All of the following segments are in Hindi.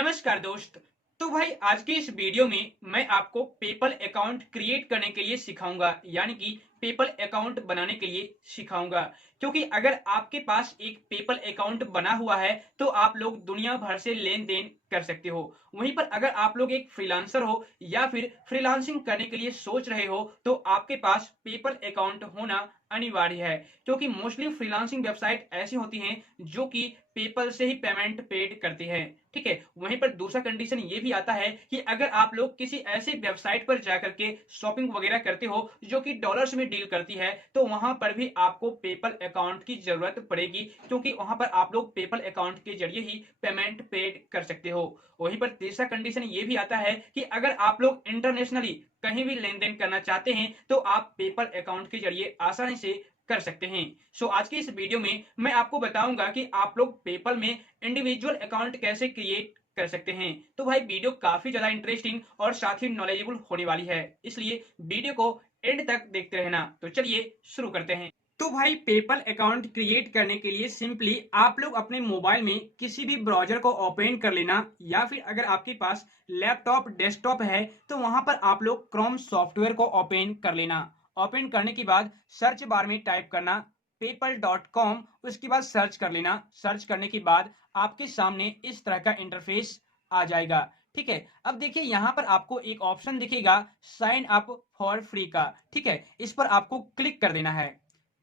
नमस्कार दोस्त। तो भाई आज की इस वीडियो में मैं आपको पेपल अकाउंट क्रिएट करने के लिए सिखाऊंगा, यानी कि पेपल अकाउंट बनाने के लिए सिखाऊंगा। क्योंकि अगर आपके पास एक पेपल अकाउंट बना हुआ है तो आप लोग दुनिया भर से लेन देन कर सकते हो। वहीं पर अगर आप लोग एक फ्रीलांसर हो या फिर फ्रीलांसिंग करने के लिए सोच रहे हो तो आपके पास पेपल अकाउंट होना अनिवार्य है। क्योंकि मोस्टली फ्रीलांसिंग वेबसाइट ऐसी होती हैं जो कि पेपल से ही पेमेंट पेड करती है। ठीक है, वहीं पर दूसरा कंडीशन ये भी आता है कि अगर आप लोग किसी ऐसे वेबसाइट पर जाकर के शॉपिंग वगैरह करते हो जो कि डॉलर्स में डील करती है तो वहां पर भी आपको पेपल अकाउंट की जरूरत पड़ेगी, क्योंकि वहां पर आप लोग पेपल अकाउंट के जरिए ही पेमेंट पेड कर सकते हो। वहीं पर तीसरा कंडीशन ये भी आता है कि अगर आप लोग इंटरनेशनली कहीं भी लेन देन करना चाहते हैं तो आप पेपल अकाउंट के जरिए आसानी से कर सकते हैं। सो आज की इस वीडियो में मैं आपको बताऊंगा कि आप लोग पेपल में इंडिविजुअल अकाउंट कैसे क्रिएट कर सकते हैं। तो भाई वीडियो काफी ज्यादा इंटरेस्टिंग और साथ ही नॉलेजेबल होने वाली है, इसलिए वीडियो को एंड तक देखते रहना। तो चलिए शुरू करते हैं। तो भाई पेपल अकाउंट क्रिएट करने के लिए सिंपली आप लोग अपने मोबाइल में किसी भी ब्राउजर को ओपन कर लेना, या फिर अगर आपके पास लैपटॉप डेस्कटॉप है तो वहां पर आप लोग क्रोम सॉफ्टवेयर को ओपन कर लेना। ओपन करने के बाद सर्च बार में टाइप करना paypal.com, उसके बाद सर्च कर लेना। सर्च करने के बाद आपके सामने इस तरह का इंटरफेस आ जाएगा। ठीक है, अब देखिए यहाँ पर आपको एक ऑप्शन दिखेगा साइन अप फॉर फ्री का। ठीक है, इस पर आपको क्लिक कर देना है।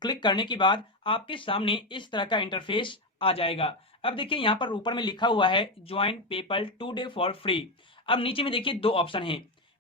क्लिक करने के बाद आपके सामने इस तरह का इंटरफेस आ जाएगा। अब देखिए यहाँ पर ऊपर में लिखा हुआ है join PayPal today for free. अब नीचे में देखिए दो ऑप्शन है,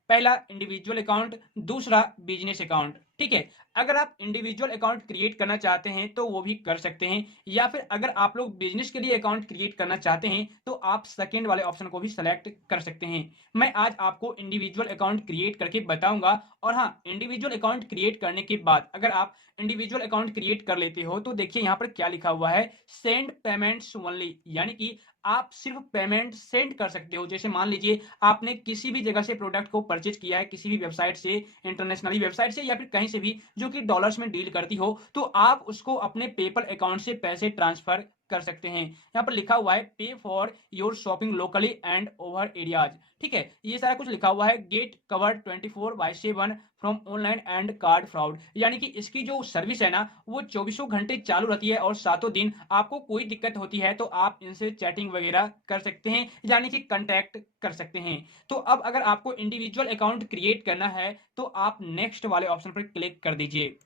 पहला इंडिविजुअल अकाउंट, दूसरा बिजनेस अकाउंट। ठीक है, अगर आप इंडिविजुअल अकाउंट क्रिएट करना चाहते हैं तो वो भी कर सकते हैं, या फिर अगर आप लोग बिजनेस के लिए अकाउंट क्रिएट करना चाहते हैं तो आप सेकेंड वाले ऑप्शन को भी सेलेक्ट कर सकते हैं। मैं आज आपको इंडिविजुअल अकाउंट क्रिएट करके बताऊंगा। और हाँ, इंडिविजुअल अकाउंट क्रिएट करने के बाद अगर आप इंडिविजुअल अकाउंट क्रिएट कर लेते हो तो देखिए यहाँ पर क्या लिखा हुआ है, सेंड पेमेंट्स ओनली, यानी कि आप सिर्फ पेमेंट सेंड कर सकते हो। जैसे मान लीजिए आपने किसी भी जगह से प्रोडक्ट को परचेज किया है, किसी भी वेबसाइट से, इंटरनेशनली वेबसाइट से या फिर कहीं से भी जो कि डॉलर्स में डील करती हो, तो आप उसको अपने पेपल अकाउंट से पैसे ट्रांसफर कर सकते हैं। यहाँ पर लिखा हुआ है पे for your shopping locally and over areas. ठीक है, ये सारा कुछ लिखा हुआ है। Get covered 24/7 from online and card fraud, यानी कि इसकी जो सर्विस है ना वो 24 घंटे चालू रहती है और सातों दिन आपको कोई दिक्कत होती है तो आप इनसे चैटिंग वगैरह कर सकते हैं, यानी कि कांटेक्ट कर सकते हैं। तो अब अगर आपको इंडिविजुअल अकाउंट क्रिएट करना है तो आप नेक्स्ट वाले ऑप्शन पर क्लिक कर दीजिए।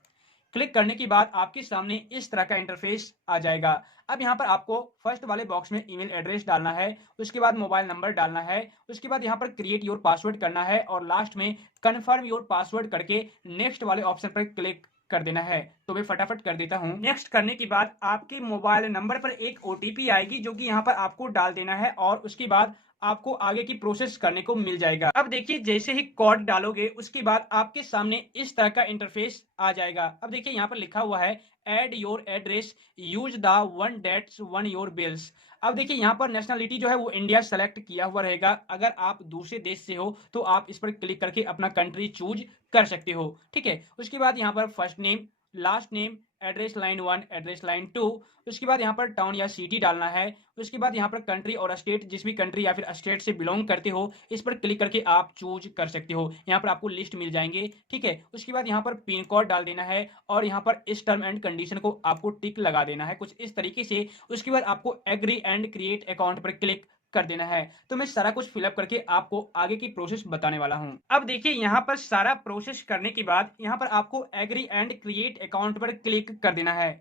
क्लिक करने के बाद आपके सामने इस तरह का इंटरफेस आ जाएगा। अब यहाँ पर आपको फर्स्ट वाले बॉक्स में ईमेल एड्रेस डालना है, उसके बाद मोबाइल नंबर डालना है, उसके बाद यहाँ पर क्रिएट योर पासवर्ड करना है और लास्ट में कन्फर्म योर पासवर्ड करके नेक्स्ट वाले ऑप्शन पर क्लिक कर देना है। तो मैं फटाफट कर देता हूँ। नेक्स्ट करने के बाद आपके मोबाइल नंबर पर एक ओटीपी आएगी जो कि यहाँ पर आपको डाल देना है और उसके बाद आपको आगे की प्रोसेस करने को मिल जाएगा। अब देखिए जैसे ही कोड डालोगे उसके बाद आपके सामने इस तरह का इंटरफेस आ जाएगा। अब देखिए यहाँ पर लिखा हुआ है add your address, use the one dates one your bills. अब देखिए यहाँ पर नेशनलिटी जो है वो इंडिया सेलेक्ट किया हुआ रहेगा। अगर आप दूसरे देश से हो तो आप इस पर क्लिक करके अपना कंट्री चूज कर सकते हो। ठीक है, उसके बाद यहाँ पर first name, last name, address line 1, address line 2, उसके बाद यहाँ पर टाउन या सिटी डालना है। उसके बाद यहाँ पर कंट्री और स्टेट, जिस भी कंट्री या फिर स्टेट से बिलोंग करते हो इस पर क्लिक करके आप चूज कर सकते हो। यहाँ पर आपको लिस्ट मिल जाएंगे। ठीक है, उसके बाद यहाँ पर पिन कोड डाल देना है और यहाँ पर इस टर्म एंड कंडीशन को आपको टिक लगा देना है कुछ इस तरीके से। उसके बाद आपको एग्री एंड क्रिएट अकाउंट पर क्लिक कर देना है। तो मैं सारा कुछ फिलअप करके आपको आगे की प्रोसेस बताने वाला हूं। अब देखिए यहाँ पर सारा प्रोसेस करने के बाद यहाँ पर आपको एग्री एंड क्रिएट अकाउंट पर क्लिक कर देना है।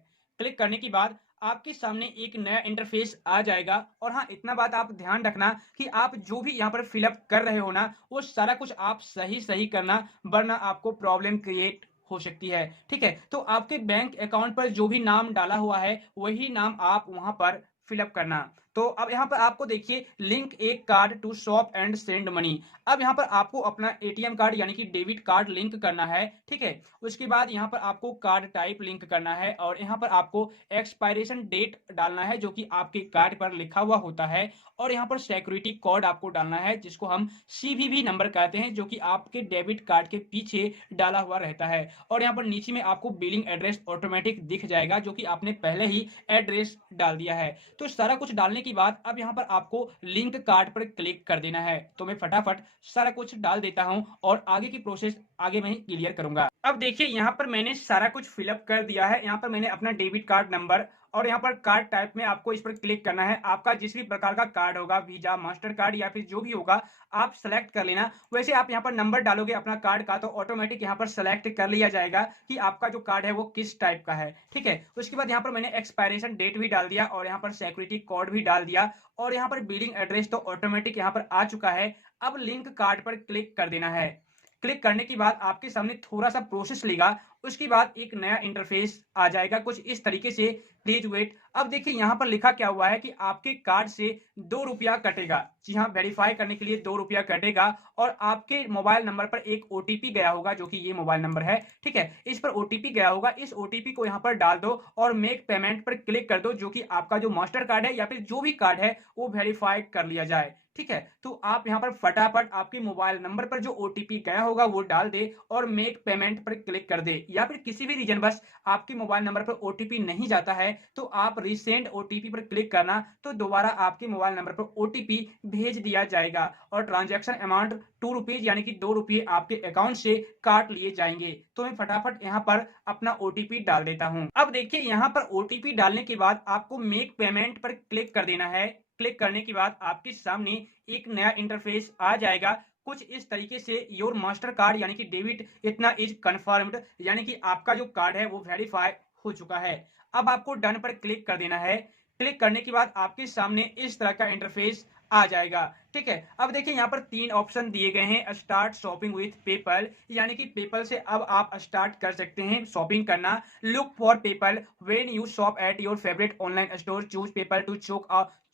क्लिक करने के बाद आपके सामने एक नया इंटरफेस आ जाएगा। और हाँ, इतना बात आप ध्यान रखना कि आप जो भी यहाँ पर फिलअप कर रहे हो ना वो सारा कुछ आप सही सही करना, वरना आपको प्रॉब्लम क्रिएट हो सकती है। ठीक है, तो आपके बैंक अकाउंट पर जो भी नाम डाला हुआ है वही नाम आप वहां पर फिलअप करना। तो अब यहाँ पर आपको देखिए लिंक एक card to shop and send money. अब यहाँ पर आपको अपना एटीएम कार्ड यानी कि डेबिट कार्ड लिंक करना है। ठीक है, उसके बाद यहाँ पर आपको कार्ड टाइप लिंक करना है और यहाँ पर आपको एक्सपायरेशन डेट डालना है जो कि आपके कार्ड पर लिखा हुआ होता है। और यहाँ पर सिक्योरिटी कोड आपको डालना है जिसको हम सीवीवी नंबर कहते हैं, जो कि आपके डेबिट कार्ड के पीछे डाला हुआ रहता है। और यहाँ पर नीचे में आपको बिलिंग एड्रेस ऑटोमेटिक दिख जाएगा जो कि आपने पहले ही एड्रेस डाल दिया है। तो सारा कुछ डालने डालने के बाद अब यहाँ पर आपको लिंक कार्ड पर क्लिक कर देना है। तो मैं फटाफट सारा कुछ डाल देता हूँ और आगे की प्रोसेस आगे मैं क्लियर करूंगा। अब देखिए यहाँ पर मैंने सारा कुछ फिलअप कर दिया है। यहाँ पर मैंने अपना डेबिट कार्ड नंबर और यहाँ पर कार्ड टाइप में आपको इस पर क्लिक करना है। आपका जिस भी प्रकार का कार्ड होगा, वीजा, मास्टर कार्ड या फिर जो भी होगा, आप सेलेक्ट कर लेना। वैसे आप यहाँ पर नंबर डालोगे अपना कार्ड का तो ऑटोमेटिक यहाँ पर सेलेक्ट कर लिया जाएगा कि आपका जो कार्ड है वो किस टाइप का है। ठीक है, उसके बाद यहाँ पर मैंने एक्सपायरेशन डेट भी डाल दिया और यहाँ पर सिक्योरिटी कोड भी डाल दिया और यहाँ पर बिलिंग एड्रेस तो ऑटोमेटिक यहाँ पर आ चुका है। अब लिंक कार्ड पर क्लिक कर देना है। क्लिक करने के बाद आपके सामने थोड़ा सा प्रोसेस लेगा, उसके बाद एक नया इंटरफेस आ जाएगा कुछ इस तरीके से। Please wait. अब देखिए यहाँ पर लिखा क्या हुआ है कि आपके कार्ड से 2 रुपया कटेगा। जी हाँ, वेरीफाई करने के लिए 2 रुपया कटेगा और आपके मोबाइल नंबर पर एक ओटीपी गया होगा, जो कि ये मोबाइल नंबर है। ठीक है, इस पर ओटीपी गया होगा, इस ओटीपी को यहाँ पर डाल दो और मेक पेमेंट पर क्लिक कर दो, जो कि आपका जो मास्टर कार्ड है या फिर जो भी कार्ड है वो वेरीफाई कर लिया जाए। ठीक है, तो आप यहाँ पर फटाफट आपके मोबाइल नंबर पर जो ओटीपी गया होगा वो डाल दे और मेक पेमेंट पर क्लिक कर दे। या फिर किसी भी रीजन बस आपके मोबाइल नंबर पर ओटीपी नहीं जाता है तो आप रिसेंड ओटीपी पर क्लिक करना, तो दोबारा आपके मोबाइल नंबर पर ओटीपी भेज दिया जाएगा और ट्रांजैक्शन अमाउंट 2 रुपीज यानी कि 2 रुपये आपके अकाउंट से काट लिए जाएंगे। तो मैं फटाफट यहाँ पर अपना ओटीपी डाल देता हूँ। अब देखिए यहाँ पर ओटीपी डालने के बाद आपको मेक पेमेंट पर क्लिक कर देना है। क्लिक करने के बाद आपके सामने एक नया इंटरफेस आ जाएगा कुछ इस तरीके से। योर मास्टर कार्ड यानी कि डेबिट इतना इज कंफर्म्ड, यानी कि आपका जो कार्ड है वो वेरीफाई हो चुका है। अब आपको डन पर क्लिक कर देना है। क्लिक करने के बाद आपके सामने इस तरह का इंटरफेस आ जाएगा। ठीक है, अब देखिए यहाँ पर 3 ऑप्शन दिए गए हैं। स्टार्ट शॉपिंग विथ पेपल, यानी कि पेपल से अब आप स्टार्ट कर सकते हैं शॉपिंग करना। Look for PayPal when you shop at your favourite online store, choose PayPal to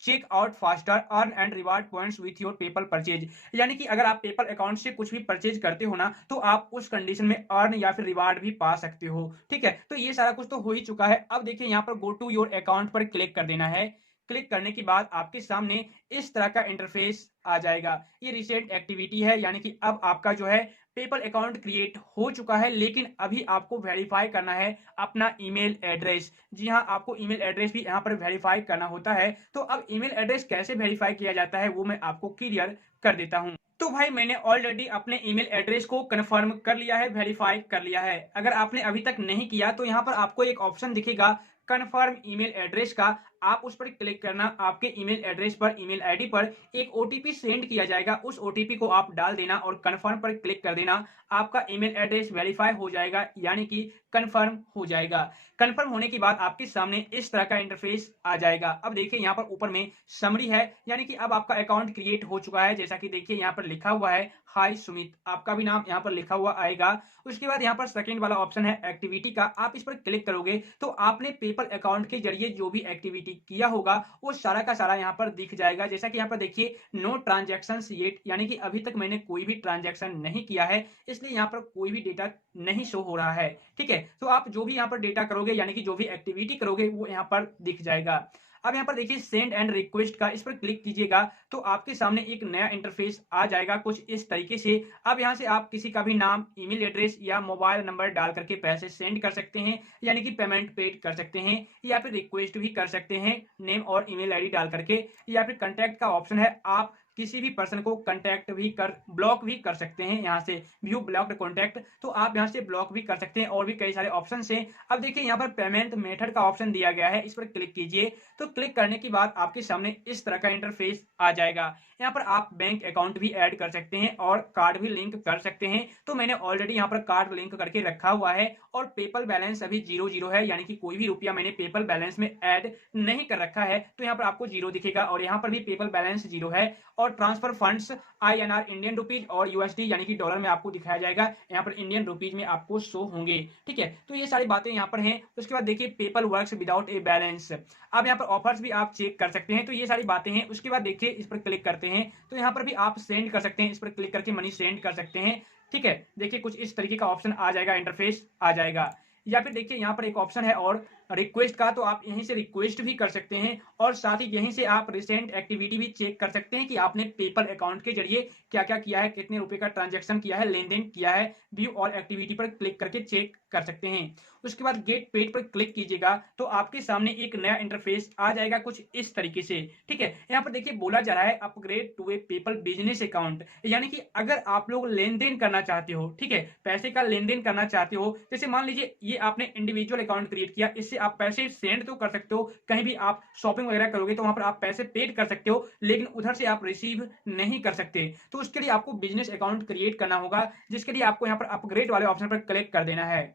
check out faster, earn and reward points with your PayPal purchase. यानी कि अगर आप पेपल अकाउंट से कुछ भी परचेज करते हो ना तो आप उस कंडीशन में अर्न या फिर रिवार्ड भी पा सकते हो। ठीक है, तो ये सारा कुछ तो हो ही चुका है। अब देखिए यहाँ पर गो टू योर अकाउंट पर क्लिक कर देना है। क्लिक करने के बाद आपके सामने इस तरह का इंटरफेस आ जाएगा। ये रिसेंट एक्टिविटी है, यानी कि अब आपका जो है पेपल अकाउंट क्रिएट हो चुका है, लेकिन अभी आपको वेरीफाई करना है अपना ईमेल एड्रेस। जी हाँ, आपको ईमेल एड्रेस भी यहाँ पर वेरीफाई करना होता है। तो अब ईमेल एड्रेस कैसे वेरीफाई किया जाता है वो मैं आपको क्लियर कर देता हूँ। तो भाई मैंने ऑलरेडी अपने ईमेल एड्रेस को कंफर्म कर लिया है, वेरीफाई कर लिया है। अगर आपने अभी तक नहीं किया तो यहाँ पर आपको एक ऑप्शन दिखेगा कंफर्म ईमेल एड्रेस का, आप उस पर क्लिक करना। आपके ईमेल एड्रेस पर, ईमेल आईडी पर एक ओटीपी सेंड किया जाएगा, उस ओटीपी को आप डाल देना और कंफर्म पर क्लिक कर देना। आपका ईमेल एड्रेस वेरीफाई हो जाएगा, यानी कि कंफर्म हो जाएगा। कंफर्म होने के बाद आपके सामने इस तरह का इंटरफेस आ जाएगा। अब देखिए यहाँ पर ऊपर में समरी है, यानी कि अब आपका अकाउंट क्रिएट हो चुका है। जैसा कि देखिए यहाँ पर लिखा हुआ है हाय सुमित, आपका भी नाम यहाँ पर लिखा हुआ आएगा। उसके बाद यहाँ पर सेकंड वाला ऑप्शन है एक्टिविटी का, आप इस पर क्लिक करोगे तो आपने पेपल अकाउंट के जरिए जो भी एक्टिविटी किया होगा वो सारा का सारा यहाँ पर दिख जाएगा। जैसा कि यहाँ पर देखिए नो ट्रांजैक्शन येट, यानी कि अभी तक मैंने कोई भी ट्रांजैक्शन नहीं किया है, इसलिए यहाँ पर कोई भी डेटा नहीं शो हो रहा है। ठीक है, तो आप जो भी यहाँ पर डेटा करोगे यानी कि जो भी एक्टिविटी करोगे वो यहाँ पर दिख जाएगा। अब यहाँ पर देखिए सेंड एंड रिक्वेस्ट का, इस पर क्लिक कीजिएगा तो आपके सामने एक नया इंटरफेस आ जाएगा कुछ इस तरीके से। अब यहाँ से आप किसी का भी नाम, ईमेल एड्रेस या मोबाइल नंबर डाल करके पैसे सेंड कर सकते हैं, यानी कि पेमेंट पेड कर सकते हैं, या फिर रिक्वेस्ट भी कर सकते हैं नेम और ईमेल आईडी डाल करके, या फिर कांटेक्ट का ऑप्शन है, आप किसी भी पर्सन को कांटेक्ट भी ब्लॉक भी कर सकते हैं। यहाँ से व्यू ब्लॉक्ड कॉन्टैक्ट, तो आप यहाँ से ब्लॉक भी कर सकते हैं और भी कई सारे ऑप्शन हैं। अब देखिए यहाँ पर पेमेंट मेथड का ऑप्शन दिया गया है, इस पर क्लिक कीजिए। तो क्लिक करने के बाद आपके सामने इस तरह का इंटरफेस आ जाएगा। यहाँ पर आप बैंक अकाउंट भी ऐड कर सकते हैं और कार्ड भी लिंक कर सकते हैं। तो मैंने ऑलरेडी यहाँ पर कार्ड लिंक करके रखा हुआ है और पेपल बैलेंस अभी 0 है, यानी कि कोई भी रुपया मैंने पेपल बैलेंस में ऐड नहीं कर रखा है। तो यहाँ पर आपको 0 दिखेगा और यहाँ पर भी पेपल बैलेंस 0 है। और transfer funds INR Indian rupees और USD यानी कि डॉलर में आपको दिखाया जाएगा, यहाँ पर इंडियन रुपीज में आपको शो होंगे। ठीक है, तो ये सारी बातें यहाँ पर हैं। उसके बाद देखिए PayPal works without a balance, अब यहाँ पर ऑफर्स भी आप चेक कर सकते हैं। तो ये सारी बातें हैं। उसके बाद देखिए इस पर क्लिक करते हैं तो यहाँ पर भी आप सेंड कर सकते हैं, इस पर क्लिक करके मनी सेंड कर सकते हैं। ठीक है, देखिए कुछ इस तरीके का ऑप्शन आ जाएगा, इंटरफेस आ जाएगा। या फिर देखिए यहाँ पर एक ऑप्शन है और रिक्वेस्ट का, तो आप यहीं से रिक्वेस्ट भी कर सकते हैं और साथ ही यहीं से आप रिसेंट एक्टिविटी भी चेक कर सकते हैं कि आपने पेपल अकाउंट के जरिए क्या क्या किया है, कितने रुपए का ट्रांजैक्शन किया है, लेन देन किया है। व्यू ऑल एक्टिविटी पर क्लिक करके चेक कर सकते हैं। उसके बाद गेट पेड पर क्लिक कीजिएगा तो आपके सामने एक नया इंटरफेस आ जाएगा कुछ इस तरीके से। ठीक है, यहाँ पर देखिए बोला जा रहा है upgrade to a PayPal business account, यानी कि अगर आप लोग लेन देन करना चाहते हो, ठीक है, पैसे का लेन देन करना चाहते हो, जैसे मान लीजिए ये आपने इंडिविजुअल अकाउंट क्रिएट किया, इससे आप पैसे सेंड तो कर सकते हो, कहीं भी आप शॉपिंग वगैरह करोगे तो वहां पर आप पैसे पेड कर सकते हो, लेकिन उधर से आप रिसीव नहीं कर सकते। तो उसके लिए आपको बिजनेस अकाउंट क्रिएट करना होगा, जिसके लिए आपको यहाँ पर अपग्रेड वाले ऑप्शन पर क्लिक कर देना है।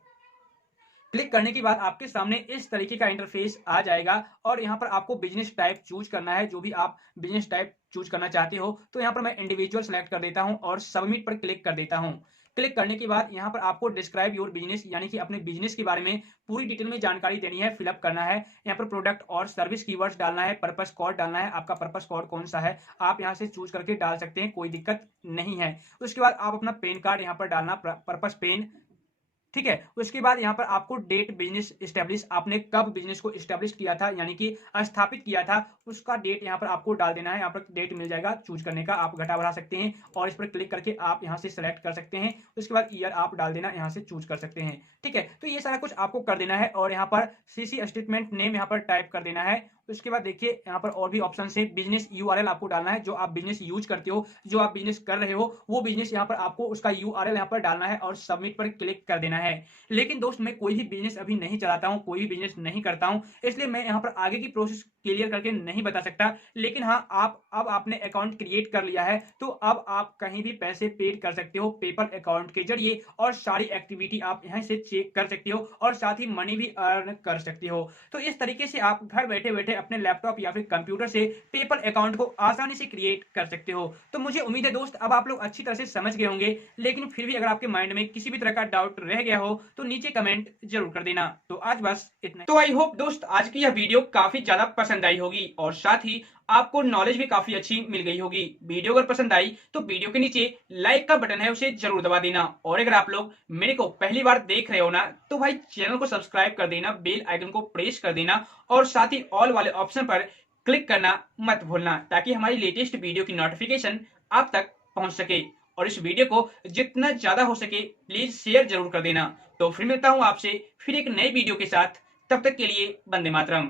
क्लिक करने के बाद आपके सामने इस तरीके का इंटरफेस आ जाएगा और यहाँ पर आपको बिजनेस टाइप चूज करना है, जो भी आप बिजनेस टाइप चूज करना चाहते हो। तो यहाँ पर मैं इंडिविजुअल सेलेक्ट कर देता हूँ और सबमिट पर क्लिक कर देता हूँ। क्लिक करने के बाद यहाँ पर आपको डिस्क्राइब योर बिजनेस, यानी कि अपने बिजनेस के बारे में पूरी डिटेल में जानकारी देनी है, फिलअप करना है। यहाँ पर प्रोडक्ट और सर्विस कीवर्ड्स डालना है, पर्पस कोड डालना है, आपका पर्पस कोड कौन सा है आप यहाँ से चूज करके डाल सकते हैं, कोई दिक्कत नहीं है। उसके बाद आप अपना पैन कार्ड यहाँ पर डालना, पर्पस पेन। ठीक है, उसके बाद यहाँ पर आपको डेट बिजनेस स्टैब्लिश, आपने कब बिजनेस को स्टैब्लिश किया था यानी कि स्थापित किया था, उसका डेट यहाँ पर आपको डाल देना है। यहाँ पर डेट मिल जाएगा चूज करने का, आप घटा बढ़ा सकते हैं और इस पर क्लिक करके आप यहाँ से सेलेक्ट कर सकते हैं। उसके बाद ईयर आप डाल देना, यहाँ से चूज कर सकते हैं। ठीक है, तो ये सारा कुछ आपको कर देना है और यहाँ पर सीसी स्टेटमेंट नेम यहाँ पर टाइप कर देना है। उसके बाद देखिए यहाँ पर और भी ऑप्शन है, बिजनेस यूआरएल आपको डालना है, जो आप बिजनेस यूज करते हो, जो आप बिजनेस कर रहे हो वो बिजनेस यहाँ पर आपको उसका यूआरएल यहाँ पर डालना है और सबमिट पर क्लिक कर देना है। लेकिन दोस्त मैं कोई भी बिजनेस अभी नहीं चलाता हूँ, कोई भी बिजनेस नहीं करता हूँ, इसलिए मैं यहाँ पर आगे की प्रोसेस क्लियर करके नहीं बता सकता। लेकिन हाँ, आप अब आपने अकाउंट क्रिएट कर लिया है तो अब आप कहीं भी पैसे पेड कर सकते हो पेपल अकाउंट के जरिए और सारी एक्टिविटी आप यहाँ से चेक कर सकते हो और साथ ही मनी भी अर्न कर सकते हो। तो इस तरीके से आप घर बैठे बैठे अपने लैपटॉप या फिर कंप्यूटर से पेपल अकाउंट को आसानी से क्रिएट कर सकते हो। तो मुझे उम्मीद है दोस्त अब आप लोग अच्छी तरह से समझ गए होंगे, लेकिन फिर भी अगर आपके माइंड में किसी भी तरह का डाउट रह गया हो तो नीचे कमेंट जरूर कर देना। तो आज बस इतना। तो आई होप दोस्त आज की यह वीडियो काफी ज्यादा पसंद आई होगी और साथ ही आपको नॉलेज भी काफी अच्छी मिल गई होगी। वीडियो अगर पसंद आई तो वीडियो के नीचे लाइक का बटन है उसे जरूर दबा देना और अगर आप लोग मेरे को पहली बार देख रहे हो ना तो भाई चैनल को सब्सक्राइब कर देना, बेल आइकन को प्रेस कर देना और साथ ही ऑल वाले ऑप्शन पर क्लिक करना मत भूलना, ताकि हमारी लेटेस्ट वीडियो की नोटिफिकेशन आप तक पहुंच सके। और इस वीडियो को जितना ज्यादा हो सके प्लीज शेयर जरूर कर देना। तो फिर मिलता हूं आपसे फिर एक नई वीडियो के साथ, तब तक के लिए वंदे मातरम।